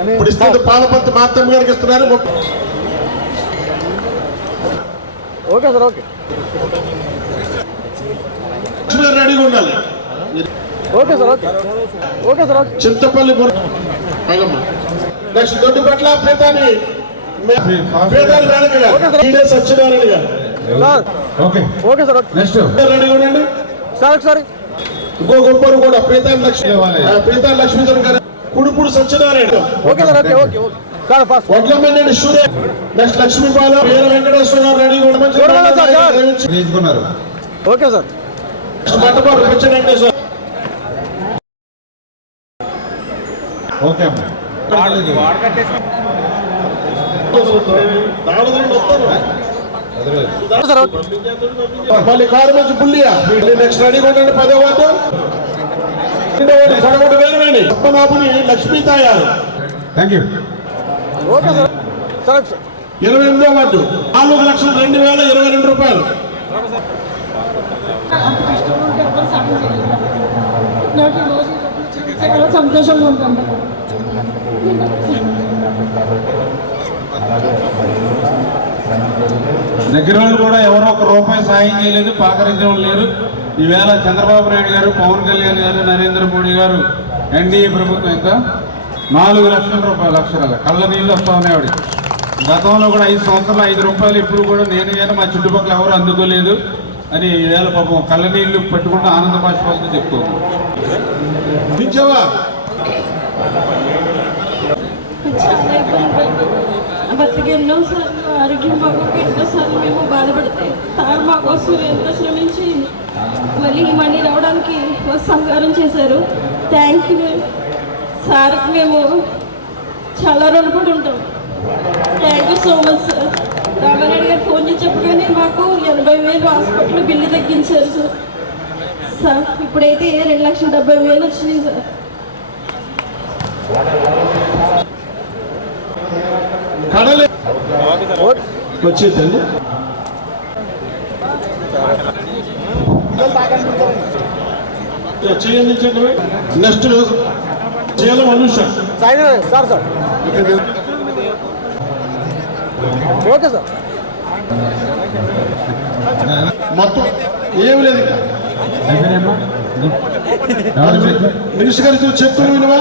ఇప్పుడు మాత్తమ్మ గారికి ఇస్తున్నారు ఓకే సార్ ఓకే. రెడీగా ఉండాలి. Okay sir okay. Okay sir okay. Chintapalli. Next Ede Satyanarayana garu. Sir okay. Okay sir next. రెడీగా ఉండండి. సార్ ఒకసారి ఇంకో గొప్పరు కూడా ప్రీతాన్ Lakshmi Preethan Lakshmidhar garu. Kudupudu Satyanarayana. Okay sir okay okay okay. Sir first. Vadlamaneni Surya next Lakshmipala Veera Venkateswara. చెప్పండి. తీసుకున్నారు. Okay sir. Piccha Venkateswara. Okay నాలుగు వస్తారు. మళ్ళీ కారు మంచి బుల్లియా. నెక్స్ట్ రెడీగా ఉండండి పదో వార్డు వేలు పద్మనాభుని లక్ష్మీ తాయారు. థ్యాంక్ యూ ఇరవై ఎనిమిదో వార్డు. నాలుగు లక్షల రెండు వేల ఇరవై రెండు రూపాయలు. సంతోషంగా దగ్గర వాళ్ళు కూడా ఎవరో ఒక రూపాయి సాయం చేయలేదు పలకరించడం లేరు. ఈవేళ చంద్రబాబు నాయుడు గారు పవన్ కళ్యాణ్ గారు నరేంద్ర మోడీ గారు ఎన్డీఏ ప్రభుత్వం ఇంకా నాలుగు లక్షల రూపాయలు లక్షల కళ్ళ నీళ్ళు వస్తా ఉన్నాయి గతంలో కూడా ఐదు సంవత్సరాలు ఐదు రూపాయలు ఇప్పుడు కూడా నేను కానీ మా చుట్టుపక్కల ఎవరు అందుకోలేదు. అని ఈవేళ పాపం కళ్ళ నీళ్ళు పెట్టుకుంటూ ఆనంద ఇబ్బంది పడ్డాను బతికి ఎన్నోసార్లు ఆరోగ్యం బాగోక ఎన్నోసార్లు మేము బాధపడతాయి సార్ మా కోసం ఎంతో శ్రమించి మళ్ళీ ఈ మనీ రావడానికి సహకారం చేశారు. థ్యాంక్ యూ సార్కి మేము చాలా రుణపడి ఉంటాం. Thank you so much sir Ramareddy garu phone చేసి చెప్పగానే మాకు ఎనభై వేలు హాస్పిటల్ బిల్లు తగ్గించారు సార్ సార్ ఇప్పుడైతే రెండు లక్షల డెబ్బై వేలు వచ్చినాయి సార్ కడలే. వచ్చేదండి చేయండి నెక్స్ట్ చేయాలి Sai sir sir okay sir మొత్తం ఏమి లేదు ఇంకా. అయిపోయినాయమ్మా? ఎవరు చెప్పారు? మినిస్టర్ గారి ఇచ్చిన చెక్కులు విలువ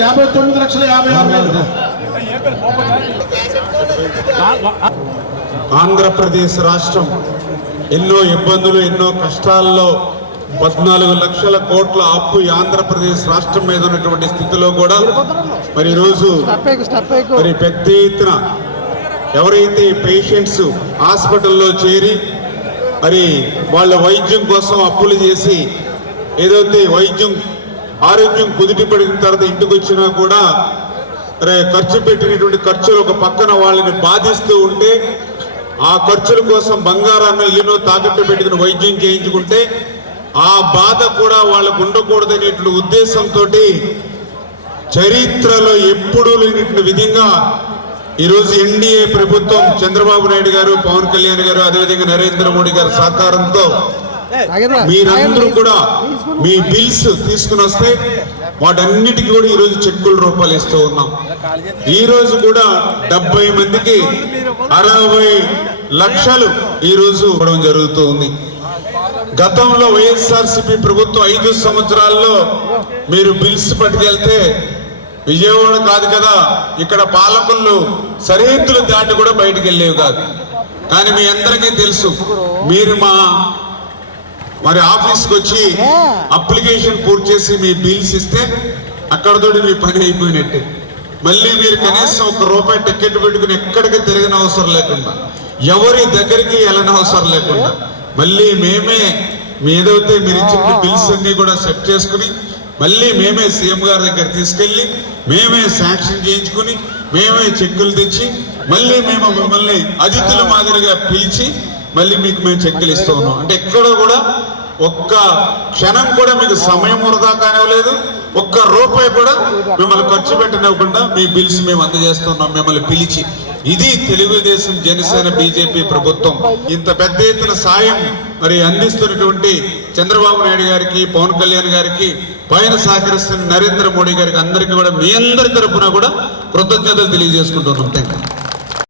యాభై తొమ్మిది లక్షల యాభై ఆరు వేలు ఆంధ్రప్రదేశ్ రాష్ట్రం ఎన్నో ఇబ్బందులు ఎన్నో కష్టాల్లో పద్నాలుగు లక్షల కోట్ల అప్పు ఈ ఆంధ్రప్రదేశ్ రాష్ట్రం మీద ఉన్నటువంటి స్థితిలో కూడా మరి ఈరోజు మరి పెద్ద ఎత్తున ఎవరైతే పేషెంట్స్ హాస్పిటల్లో చేరి మరి వాళ్ళ వైద్యం కోసం అప్పులు చేసి ఏదైతే వైద్యం ఆరోగ్యం కుదిటిపడిన తర్వాత ఇంటికి వచ్చినా కూడా ఖర్చు పెట్టినటువంటి ఖర్చులు ఒక పక్కన వాళ్ళని బాధిస్తూ ఉంటే ఆ ఖర్చుల కోసం బంగారాన్ని ఇల్లునో తాకట్టు పెట్టుకుని వైద్యం చేయించుకుంటే ఆ బాధ కూడా వాళ్ళకు ఉండకూడదనేటువంటి ఉద్దేశంతో చరిత్రలో ఎప్పుడూ లేనటువంటి విధంగా ఈరోజు ఎన్డీఏ ప్రభుత్వం చంద్రబాబు నాయుడు గారు పవన్ కళ్యాణ్ గారు అదేవిధంగా నరేంద్ర మోడీ గారి సహకారంతో మీరందరూ కూడా మీ బిల్స్ తీసుకుని వస్తే వాటన్నిటికీ కూడా ఈరోజు చెక్కుల రూపాయలు ఇస్తూ ఉన్నాం. ఈ రోజు కూడా డెబ్బై మందికి అరవై లక్షలు ఈరోజు ఇవ్వడం జరుగుతూ ఉంది గతంలో వైఎస్ఆర్సీపీ ప్రభుత్వం ఐదు సంవత్సరాల్లో మీరు బిల్స్ పట్టుకెళ్తే విజయవాడ కాదు కదా ఇక్కడ పాలకులు సరిహద్దులు దాటి కూడా బయటకు వెళ్ళేవి కాదు. కానీ మీ అందరికీ తెలుసు మీరు మా మరి ఆఫీస్కి వచ్చి అప్లికేషన్ పూర్తి చేసి మీ బిల్స్ ఇస్తే అక్కడతోటి మీ పని అయిపోయినట్టే. మళ్ళీ మీరు కనీసం ఒక రూపాయి టికెట్ పెట్టుకుని ఎక్కడికి తిరగని అవసరం లేకుండా ఎవరి దగ్గరికి వెళ్ళని అవసరం లేకుండా మళ్ళీ మేమే మీ ఏదైతే మీరు ఇచ్చిన బిల్స్ అన్ని కూడా సెట్ చేసుకుని మళ్ళీ మేమే సీఎం గారి దగ్గర తీసుకెళ్ళి మేమే శాంక్షన్ చేయించుకుని మేమే చెక్కులు తెచ్చి మళ్ళీ మేము మిమ్మల్ని అతిథుల మాదిరిగా పిలిచి మళ్ళీ మీకు మేము చెక్కులు ఇస్తూ ఉన్నాం. అంటే ఎక్కడో కూడా ఒక్క క్షణం కూడా మీకు సమయం వృధా కానివ్వలేదు. ఒక్క రూపాయి కూడా మిమ్మల్ని ఖర్చు పెట్టనివ్వకుండా మీ బిల్స్ మేము అందజేస్తున్నాం మిమ్మల్ని పిలిచి. ఇది తెలుగుదేశం జనసేన బీజేపీ ప్రభుత్వం. ఇంత పెద్ద ఎత్తున సాయం మరి అందిస్తున్నటువంటి చంద్రబాబు నాయుడు గారికి పవన్ కళ్యాణ్ గారికి పైన సహకరిస్తున్న నరేంద్ర మోడీ గారికి అందరికీ కూడా మీ అందరి తరఫున కూడా కృతజ్ఞతలు తెలియజేసుకుంటున్నాం. Thank you